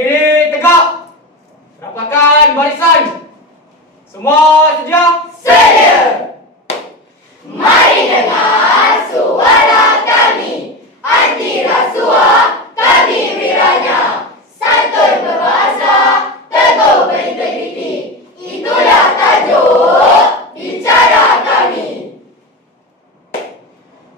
Berdiri tegak. Rapatkan barisan. Semua sedia? Sedia. Mari dengar suara kami. Anti rasuah, kami wiranya. Santun berbahasa, teguh berintegriti. Itulah tajuk bicara kami.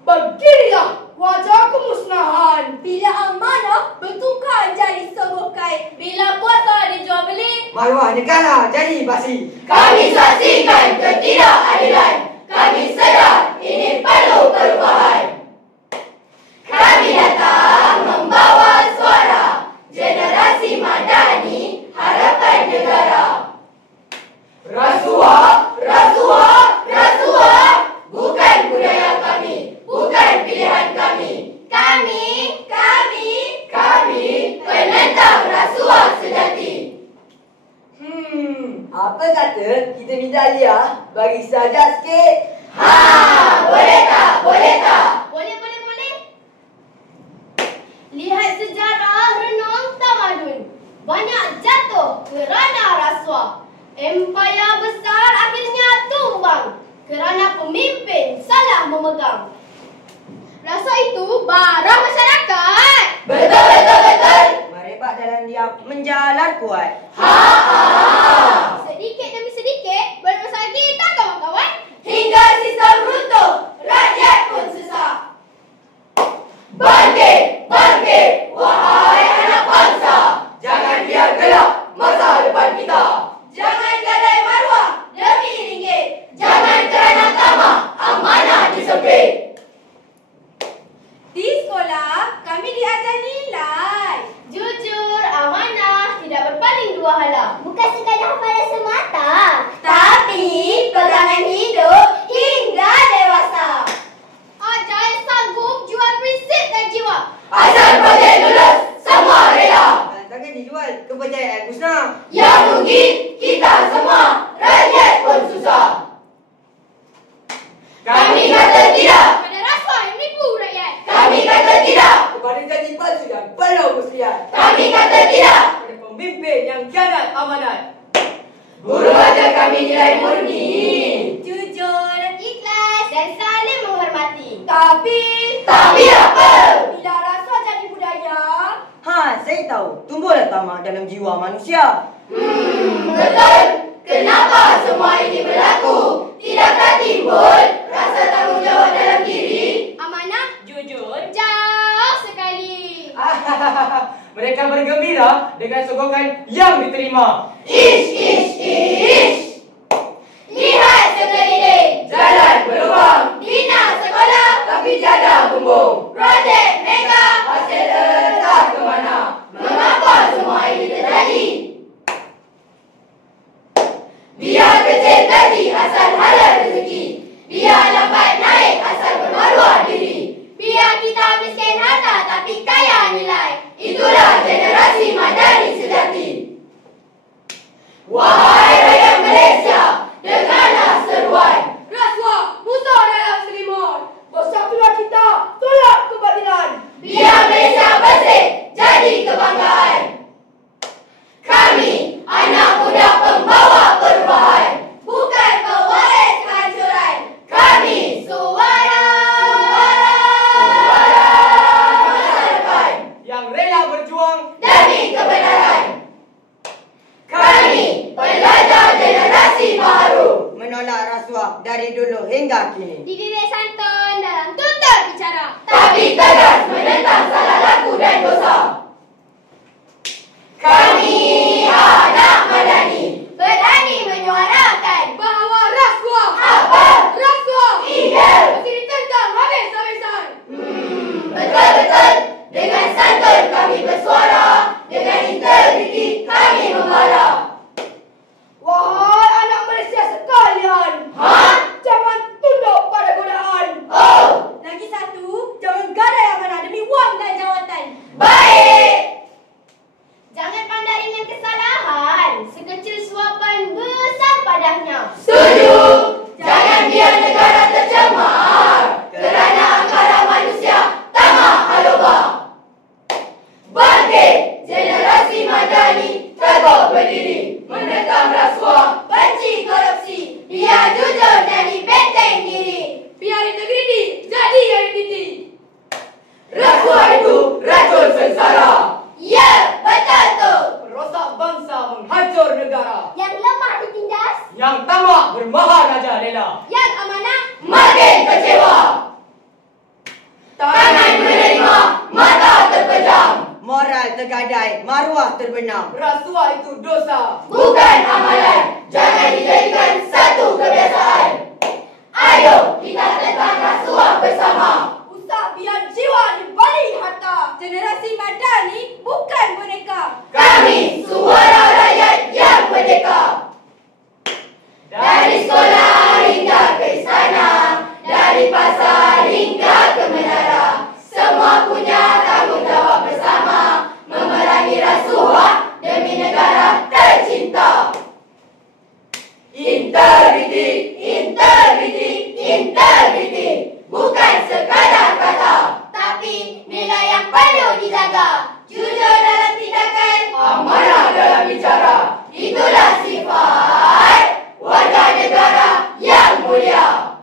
Berdirilah wajah kemusnahan. Bila amanah bertukar jadi sebuah kain. Bila puasa dijual beli, maruah negara jadi basi. Kami saksikan ketidakadilan. Kami sedar ini perlu perubahan. Kami datang membawa suara generasi madani harapan negara. Rasuah, rasuah, rasuah bukan budaya kami, bukan pilihan kami. Kami penentang rasuah sejati. Apa kata kita minta Alia bagi saja sikit? Boleh tak? Boleh tak? boleh. Lihat sejarah renung tamadun. Banyak jatuh kerana rasuah. Empayar besar akhirnya tumbang kerana pemimpin salah memegang. Rasuah itu barang masyarakat. Betul. Merebak dalam diam menjalan kuat. Sedikit demi sedikit bermasalah kita kawan-kawan. Hingga sistem runtuh, rakyat pun susah. Bangkit, wahai anak bangsa. Jangan biar gelap masa depan kita. Jangan gadai maruah demi ringgit. Jangan kerana tamak amanah disempit. Di sekolah kami diajar nilai. Jujur, amanah, tidak berpaling dua hala. Bukan sekadar pada semata, Tapi pegangan hidup hingga dewasa. ajar yang sanggup jual prinsip dan jiwa. Asal projek lulus, semua rela. Takkan dijual kepercayaan musnah. Yang rugi kita semua, rakyat pun susah. Kami kata tidak. Pada rasuah yang menipu rakyat. Kami kata tidak. Kepada janji palsu dan pelau muslihat. Kami kata tidak. Kepada pemimpin yang khianat amanat. Guru ajar kami nilai murni. Jujur, ikhlas dan saling menghormati. Tapi apa? Bila rasuah jadi budaya, Saya tahu. Tumbuhlah tamak dalam jiwa manusia. Betul. Kenapa semua ini berlaku? Tidakkah timbul rasa tanggungjawab dalam diri? amanah, jujur, jauh sekali. Mereka bergembira dengan sogokan yang diterima. Ish. Lihat sekeliling. Jalan berlubang. Bina sekolah tapi tiada bumbung. Projek mega hasil entah ke mana. Mengapa semua ini terjadi? Biar kecil gaji asal halal rezeki. Biar lambat naik asal bermaruah diri. Biar kita miskin harta tapi kaya nilai. Itulah generasi madani sejati. Wahai rakyat Malaysia, dengarlah seruan. Rasuah, musuh dalam selimut. Bersatulah kita, tolak kebatilan. Biar Malaysia bersih, jadi kebanggaan. Kami, anak muda pembawa perubahan. Bukan pewaris kehancuran. Kami, suara masa depan. Yang rela berjuang Demi kebenaran. Kami, pelajar generasi baru. Menolak rasuah dari dulu hingga kini. Dididik santun dalam tutur bicara. Tapi tegas menentang salah laku dan dosa. Kami anak madani berani menyuarakan Bahawa rasuah, apa? rasuah, Iya. mesti ditentang habis-habisan. Betul-betul. Dengan santun kami bersuara, dengan integriti kami membara. Wahai anak Malaysia sekalian, jangan tunduk pada godaan. badai, maruah terbenam. Rasuah itu dosa. Bukan amalan. Jangan dijadikan satu kebiasaan. Ayo kita tentang rasuah bersama. Usah biar jiwa dibalik harta. Generasi Madani bukan boneka. Kami suara rakyat yang merdeka. Dari sekolah hingga ke istana, dari pasar hingga ke menara, semua punya tanggungjawab bersama memerangi rasuah demi negara tercinta. Integriti, integriti, integriti, bukan sekadar kata, tapi nilai yang perlu dijaga. Jujur dalam tindakan, amanah dalam bicara, itulah sifat warga negara yang mulia.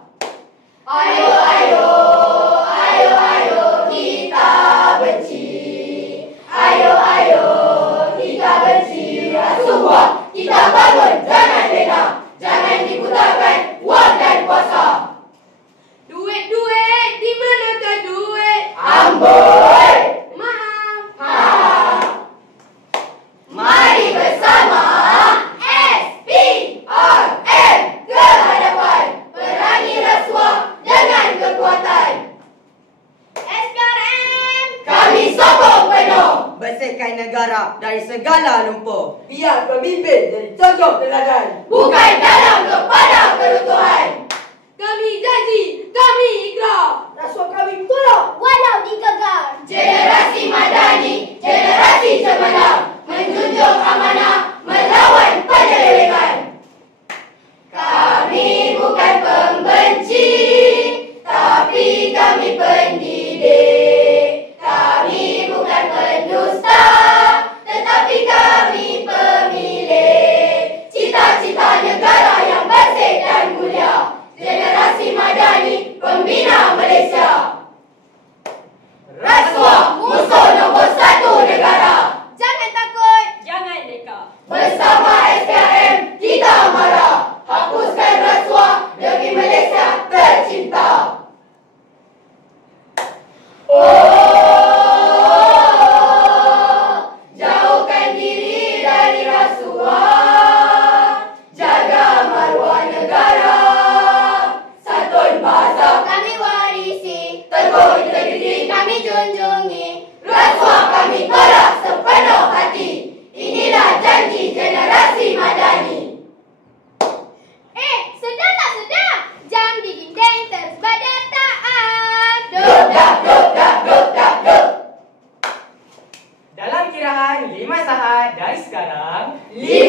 Ayo, ayo, ayo, ayo kita benci. Ayo, ayo kita benci rasuah. Kita bangun, jangan lena. Jangan dibutakan wang dan kuasa. Duit, duit, di manakah duit? Amboi. Maaf. Mari bersama SPRM ke hadapan. Perangi rasuah dengan kekuatan. SPRM. Kami sokong penuh. Bersihkan negara dari segala lumpur. Biar pemimpin jadi contoh teladan. Bukan dalam kepada keruntuhan. Kami janji, kami ikrar. Rasuah kami tolak. Walau digagal. Generasi Madani, generasi cemerlang, menjunjung amanah, melawan penyelewengan. Kami bukan pembenci, tapi kami pendidik. Kami bukan pendusta, tetapi kami pemilik. Cita-cita negara yang bersih dan mulia. Generasi Madani, pembina Malaysia. Rasuah, musuh nombor 1 negara. Jangan takut. Jangan leka. Bersama SPRM, kita marah. Hapuskan rasuah demi Malaysia tercinta. Jauhkan diri dari rasuah. Jaga maruah negara. Santun bahasa kami warisi. Teguh integriti kami junjungi. Rasuah kami tolak sepenuh hati. Inilah janji generasi Madani. Sedang tak sedang? Jam di dinding terus berdataan. Duk dak duk dak duk dak duk. Dalam kiraan 5 saat dari sekarang, 5